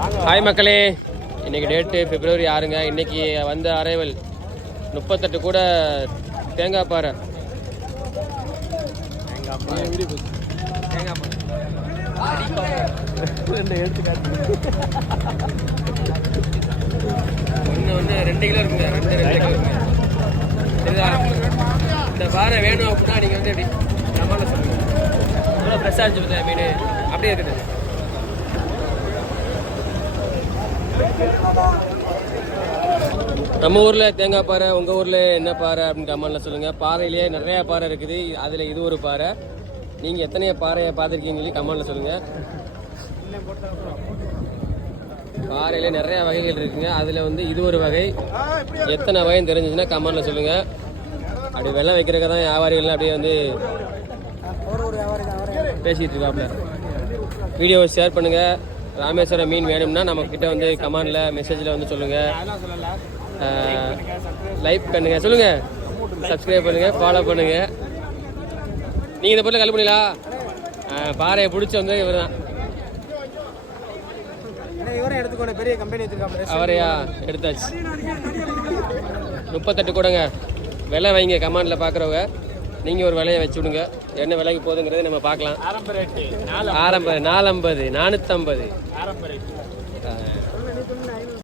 Hi மக்களே, இன்னைக்கு date February 6ங்க. இன்னைக்கு வந்த அரைவல் 38 கூட தேங்காய் பாறை. ஒன்று 2 கிலோ இருக்குங்க, 2 கிலோ இருக்குங்க. சரிதா? இந்த பாறை வேணும் அப்படின்னா நீங்கள் வந்து எப்படி நம்மளால சொல்லுங்கள். இவ்வளோ ஃப்ரெஷ்ஷாக இருந்துச்சு மீன் அப்படியே இருக்குது. நம்ம ஊரில் தேங்காய் பாறை, உங்கள் ஊரில் என்ன பாறை அப்படின்னு கமெண்ட்ல சொல்லுங்கள். பாறையிலேயே நிறையா பாறை இருக்குது, அதில் இது ஒரு பாறை. நீங்கள் எத்தனையோ பாறையை பார்த்துருக்கீங்களே கமெண்ட்ல சொல்லுங்கள். பாறையிலே நிறையா வகைகள் இருக்குங்க, அதில் வந்து இது ஒரு வகை. எத்தனை வகைன்னு தெரிஞ்சிச்சுன்னா கமெண்ட்ல சொல்லுங்கள். அப்படி வெள்ளம் வைக்கிறதுக்கு தான் வியாபாரிகள்லாம் அப்படியே வந்து பேசிகிட்டு இருக்காப்புல. வீடியோவை ஷேர் பண்ணுங்கள். ராமேஸ்வரம் மீன் வேணும்னா நம்மக்கிட்ட வந்து கமெண்டில் மெசேஜில் வந்து சொல்லுங்கள். லைக் பண்ணுங்கள், சொல்லுங்கள், சப்ஸ்கிரைப் பண்ணுங்கள், ஃபாலோ பண்ணுங்கள். நீங்கள் இந்த பொருளை கல் பண்ணீங்களா? பாறையை பிடிச்சி வந்து இவர் தான் பெரிய கம்பெனி வச்சிருக்காங்க. அவரையா எடுத்தாச்சு. 38 கூடங்க. விலை வைங்க கமெண்டில் பார்க்குறவங்க. நீங்கள் ஒரு விலையை வச்சு விடுங்க, என்ன விலைக்கு போகுதுங்கிறத நம்ம பார்க்கலாம். ஆரம்ப 450 450 ஆரம்ப ரேட்